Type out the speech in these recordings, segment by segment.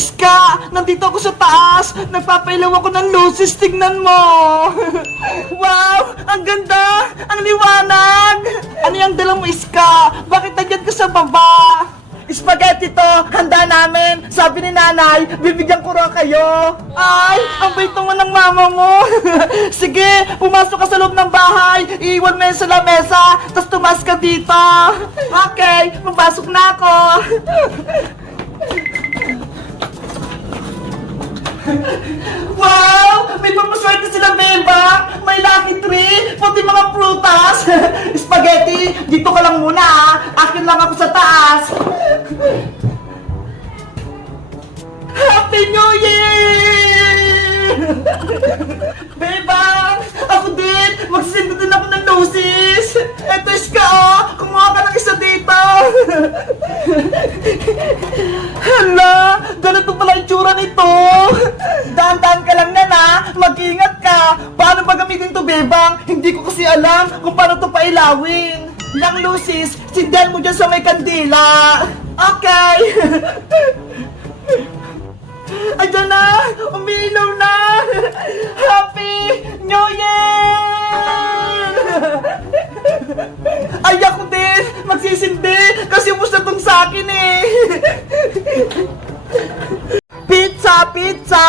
Iska, nandito ako sa taas. Nagpapailaw ako ng luces, tignan mo. Wow, ang ganda, ang liwanag. Ano yung dala mo, Iska? Bakit nandiyan ka sa baba? Spaghetti to, handa namin. Sabi ni nanay, bibigyan ko raw kayo. Ay, ang bait naman ng mama mo. Sige, pumasok ka sa loob ng bahay. Iiwan mo yan sa lamesa, tapos tumas ka dito. Okay, pumasok na ako. Wow! May pamaswerte sila, Beba! May lucky tree! Pati mga prutas! Spaghetti, dito ka lang muna ah! Akin lang ako sa taas! Happy New Year! Beba! Ako din! Magsisend din ako ng lucis! Eto, Iska oh! Kumuha ka ng isa dito! Hala! Ganito pala yung tsura nito! Dahan-dahan ka lang na! Mag-ingat ka! Paano ba gamitin to, Bebang? Hindi ko kasi alam kung paano to pailawin! Yang lucis, sindan mo dyan sa may kandila! Okay! Ayan na! Umiilaw na! Happy New Year! Ay, ako din! Magsisindi! Kasi ubos na tong sa akin eh! Pizza! Pizza!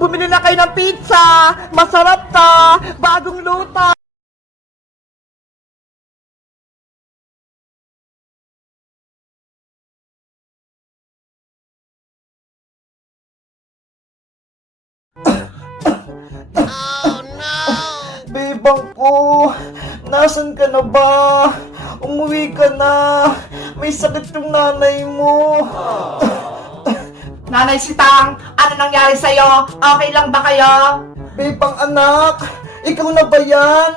Bumili na kayo ng pizza! Masarap to! Bagong luto! Bebang ko, nasan ka na ba? Umuwi ka na. May sakit yung nanay mo. Nanay Sitang, ano nangyari sa'yo? Okay lang ba kayo? Bebang anak, ikaw na ba yan?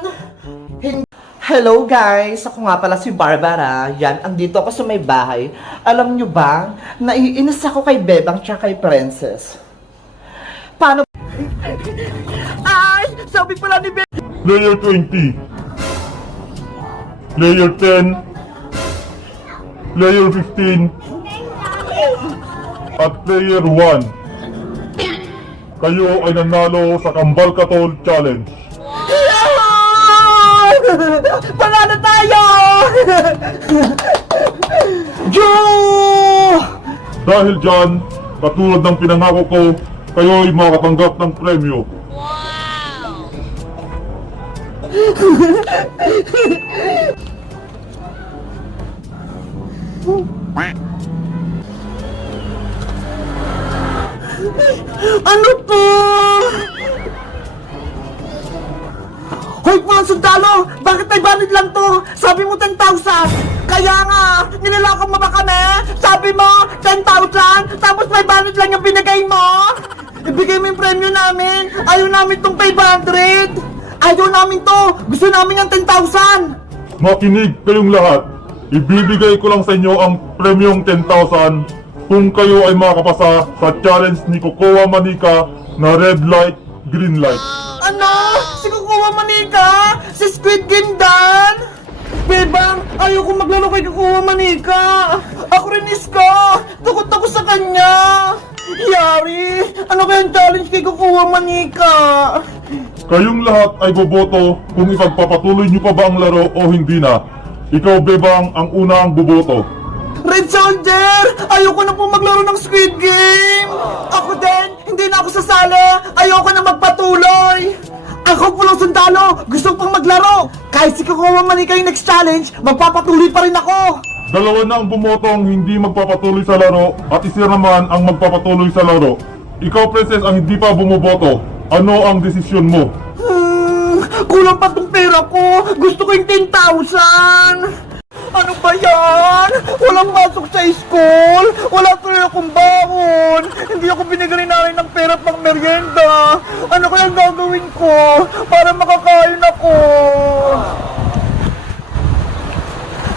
Hello guys, ako nga pala si Barbara. Yan, andito ako sa may bahay. Alam nyo ba, naiinis ako kay Bebang tsaka kay Princess. Paano? Ay, sabi pala ni Bebang. Layer 20, Layer 10, Layer 15, at Layer 1. Kayo ay nanalo sa Kambal Katol Challenge. Panalo tayo! Dahil dyan, katulad ng pinangako ko, kayo ay makatanggap ng premyo. Ano to? Hoy, mga sundalo! Bakit ay banid lang to? Sabi mo 10,000! Kaya nga, nilalakang mo ba kami? Sabi mo, 10,000! Tapos may banid lang yung binigay mo? Ibigay mo yung premyo namin! Ayaw namin tong 500! Ayaw namin to! Gusto namin yung 10,000! Makinig kayong lahat. Ibibigay ko lang sa inyo ang premyong 10,000 kung kayo ay makakapasa sa challenge ni Cocoa Manika na red light, green light. Ano? Si Kukuha Manika? Si Squid Game Dan? Bebang, ayoko maglaro kay Kukuha Manika. Ako rin, Iska. Takot ako sa kanya. Yari, ano kayang challenge kay Kukuha Manika? Kayong lahat ay boboto kung ipagpapatuloy nyo pa ba ang laro o hindi na. Ikaw, Bebang, ang unang boboto. Red Soldier! Ayoko na po maglaro ng Squid Game! Ako din! Hindi na ako sasali! Ayoko na magpatuloy! Ako pulang sundalo! Gusto pang maglaro! Kahit si Kukuha Manika yung next challenge, magpapatuloy pa rin ako! Dalawa na ang bumotong hindi magpapatuloy sa laro at isa naman ang magpapatuloy sa laro. Ikaw, Princess, ang hindi pa bumoboto. Ano ang desisyon mo? Kulang pa tong pera ko! Gusto ko yung 10,000! Ano ba yan? Walang pasok sa school! Wala tuloy akong baon! Hindi ako binigyan namin ng pera pang merienda! Ano kayang gagawin ko para makakain ako?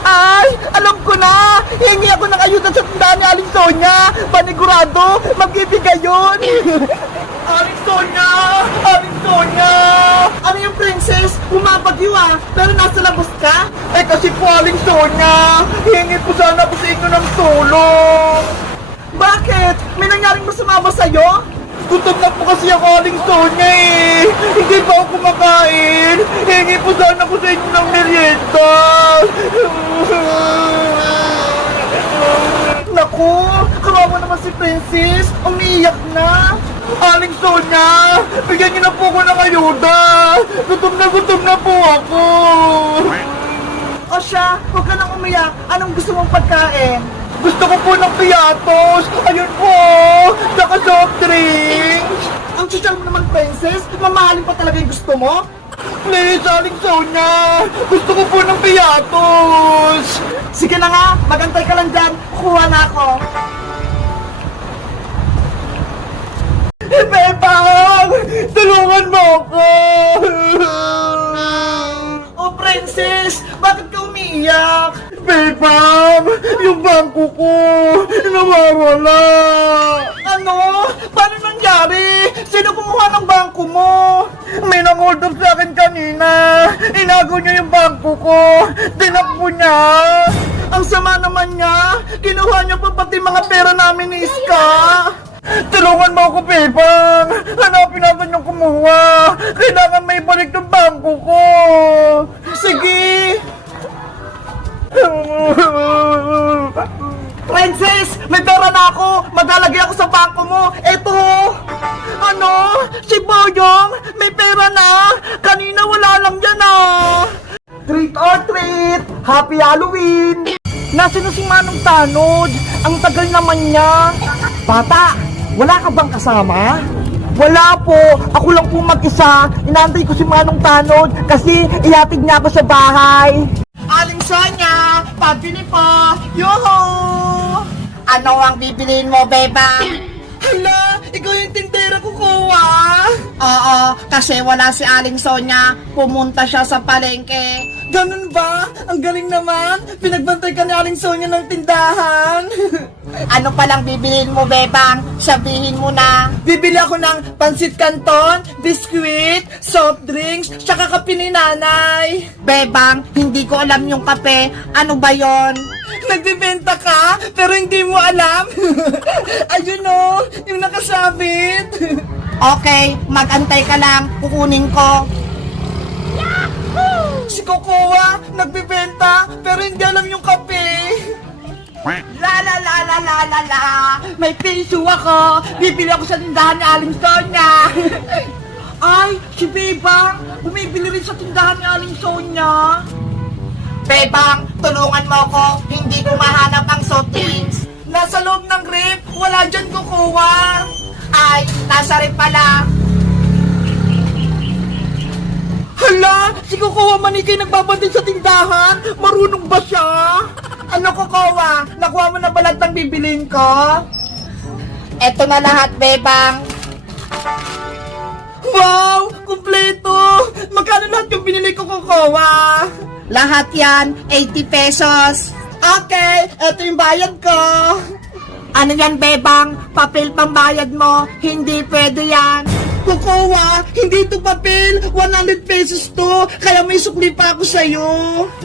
Ay! Alam ko na! Hingi ako ng ayuda sa tindahan ni Aling Sonia! Panigurado! Magbibigay yun! Aling Sonia! Aling Sonia! Ano yung princess? Bumabagyo ah! Pero nasa labas ka? Eh kasi po Aling Sonia! Hingi po sana ako sa inyo ng tulong! Bakit? May nangyaring masama ba sa'yo? Gutom na po kasi ako, Aling Sonia eh. Hindi pa ako kumakain. Hingi po sana ko sa inyo ng merienda. Naku, kawawa naman si Princess. Umiiyak na. Aling Sonia, bigyan niyo na po ako ng ayuda. Gutom na po ako. O siya, huwag ka nang umiyak. Anong gusto mong pagkain? Gusto ko po ng piatos. Ayun po. Saka soft drinks. Ang social mo naman, Princess. Mamahalin pa talaga yung gusto mo? Please, Aling Sonia. Gusto ko po ng piatos. Sige na nga. Magantay ka lang dyan. Kuha na ako. Bebang! Tulungan mo ako! Oh, Princess! Bakit ka umiiyak? Bebang! Yung bangko ko! Nawawala! Ano? Paano nangyari? Sino kumuha ng bangko mo? May nang-hold up sa akin kanina! Inago niya yung bangko ko! Tinakbo niya! Ang sama naman niya! Kinuha niya pa pati mga pera namin ni Iska! Tulungan mo ako, Bebang! Hanapin natin yung kumuha! Kailangan may balik ng bangko ko! Sige! Princess! May pera na ako! Maglalagay ako sa bangko mo! Eto! Ano? Si Boyong! May pera na! Kanina wala lang yan ah! Treat or treat! Happy Halloween! Nasaan na si Manong Tanod? Ang tagal naman niya! Bata! Wala ka bang kasama? Wala po. Ako lang po mag-isa. Inaantay ko si Manong Tanod kasi ihatid niya ako sa bahay. Aling Sonia, pabili po. Yoho! Ano ang bibiliin mo, Bebang? Hala, ikaw yung tindera ko, Kuwa. Oo, kasi wala si Aling Sonia. Pumunta siya sa palengke. Ganun ba? Ang galing naman. Pinagbantay ka ni Aling Sonia ng tindahan. Ano palang bibiliin mo, Bebang? Sabihin mo na. Bibili ako ng pansit canton, biskuit, soft drinks, tsaka kape ni nanay. Bebang, hindi ko alam yung kape. Ano ba yon? Nagbibenta ka, pero hindi mo alam. Ayun o, yung nakasabit. Okay, magantay ka lang. Kukunin ko. Si Kokowa, nagbibenta, pero hindi alam yung kape. La la la la la la la. May piso ako. Bibili ako sa tindahan ni Aling Sonia. Ay, si Bebang, bumibili rin sa tindahan ni Aling Sonia. Bebang, tulungan mo ako. Hindi ko mahanap ang soft drinks. Nasa loob ng rep, wala dyan Kokowa. Ay, nasa rin pala. Hala, si Kokowa Manikay nagbabantay sa tindahan. Marunong ba siya? Ano, Kokowa? Nakuha mo na ba lahat ng bibilin ko? Eto na lahat, Bebang. Wow, kumpleto. Magkano lahat yung binili ko, Kokowa? Lahat yan, 80 pesos. Okay, eto yung bayad ko. Ano yan, Bebang? Papel pambayad mo? Hindi pwede yan. Kokowa, hindi to papel. 100 pesos to. Kaya may sukli pa ako sa'yo.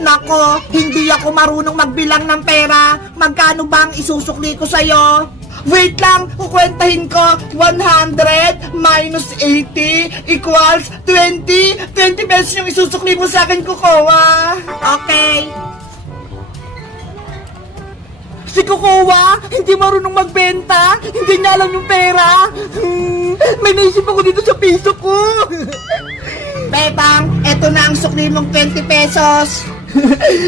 Nako, hindi ako marunong magbilang ng pera. Magkano bang isusukli ko sa'yo? Wait lang, kukwentahin ko. 100 minus 80 equals 20. 20 pesos yung isusukli mo sa akin, Kokowa. Okay. Si Kokowa, hindi marunong magbenta. Hindi niya alam yung pera. May naisip ako dito sa piso ko. Bebang, eto na ang sukli mong 20 pesos.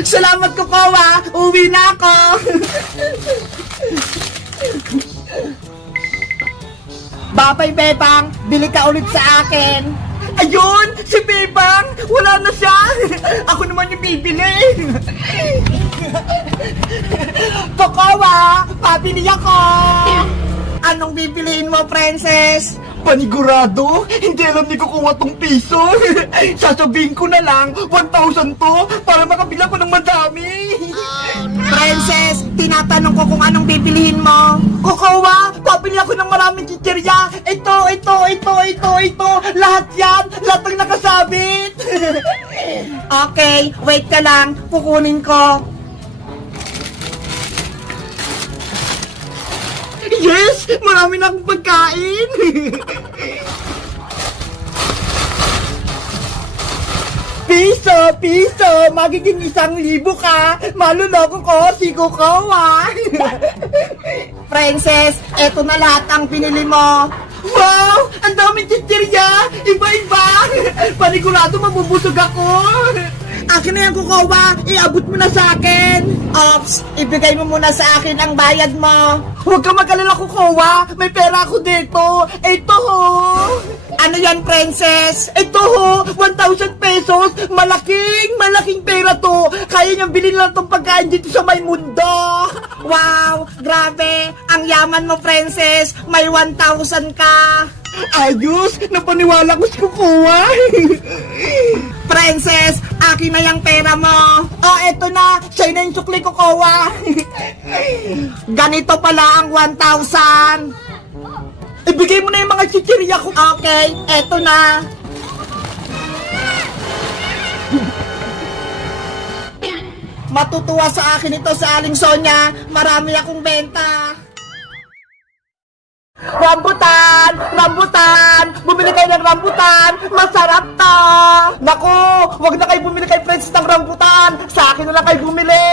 Salamat, Kokowa. Uwi na ako. Babay, Bebang. Bili ka ulit sa akin. Ayun, si Bebang. Wala na siya. Ako naman yung bibili. Kokowa, pabili ako. Anong bibiliin mo, Princess? Panigurado, hindi alam ni Kokowa tong piso. Sasabihin ko na lang, 1,000 to para makabila ko ng madami. Princess, tinatanong ko kung anong bibilihin mo. Kokowa, pabili ako ng maraming chichirya. Ito. Lahat yan, lahat ng nakasabit. Okay, wait ka lang. Kukunin ko. Yes! Marami na akong pagkain! Piso! Magiging 1,000 ka! Maluloko ko si Kukowa! Princess, eto na lahat ang pinili mo! Wow! Ang daming chichirya! Iba-iba! Panigurado mabubusog ako! Akin na yan, Kukowa! Iabot mo na sa akin! Ops! Ibigay mo muna sa akin ang bayad mo! Huwag ka mag-alala, Kukowa! May pera ako dito! Ito ho! Ano yan, Princess? Ito ho! 1,000 pesos! Malaking pera to! Kaya niyang bilhin lang tong pagkain dito sa may mundo! Wow! Grabe! Ang yaman mo, Princess! May 1,000 ka! Ayos! Napaniwala ko si Kukowa! Princess, akin na yung pera mo. Oh, eto na. Sa'yo na yung sukli, Kukowa. Ganito pala ang 1,000. Ibigay mo na yung mga chichirya ko. Okay, eto na. Matutuwa sa akin ito sa Aling Sonya. Marami akong benta. Rambutan! Bumili kayo ng rambutan! Masarap to! Naku, wag na kayo bumili kay Princess ng rambutan! Sa akin na lang kayo bumili!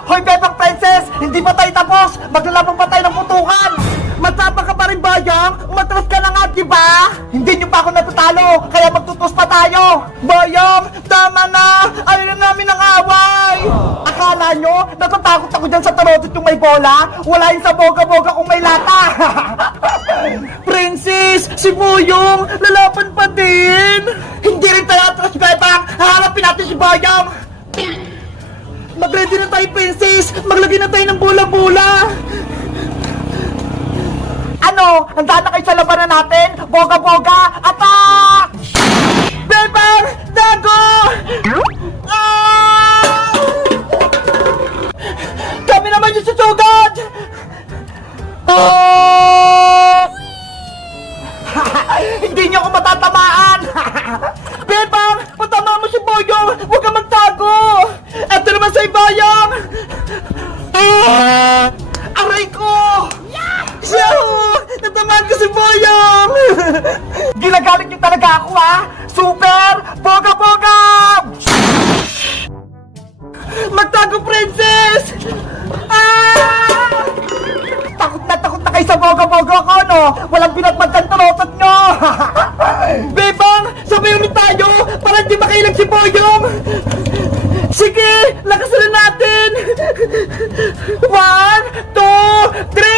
Hoy, Bebang Princess! Hindi pa tayo tapos! Maglalaban pa tayo ng putukan! Matapang ka pa rin, Bayang! Umatras ka na nga, diba? Hindi nyo pa ako natatalo, kaya magtutos pa tayo! Bayang, tama na! Ayaw na namin ang away! Akala nyo, natatakot ako dyan sa tarotot yung may bola? Wala yung sa boga-boga kung may lata! Princess, si Boyong, lalaban pa din! Hindi rin tayo atras, Bebang! Haharapin natin si Bayang! Mag-ready na tayo, Princess! Maglagay na tayo ng bola-bola! Ano? Handa na kayo sa labanan natin? Boga-boga! Attack! Bebang! Dago! Ah! Kami naman yung susugod! Oh! Hindi niyo ako matatamaan! Bebang! Patama mo si Boyong! Huwag ka magtago! Eto naman sa Ibayang! Aray ko! Yahoo! Natamaan ko si Boyong! Ginagalit niyo talaga ako, ha? Super! Boga-boga! Magtago, Princess! Ah! Takot na kayo sa boga-boga ko, no? Walang pinagmagkan turotot nyo! Bebang! Sabay ulit tayo! Para di makailag si Boyong! Sige! Lakasan na natin! 1, 2, 3!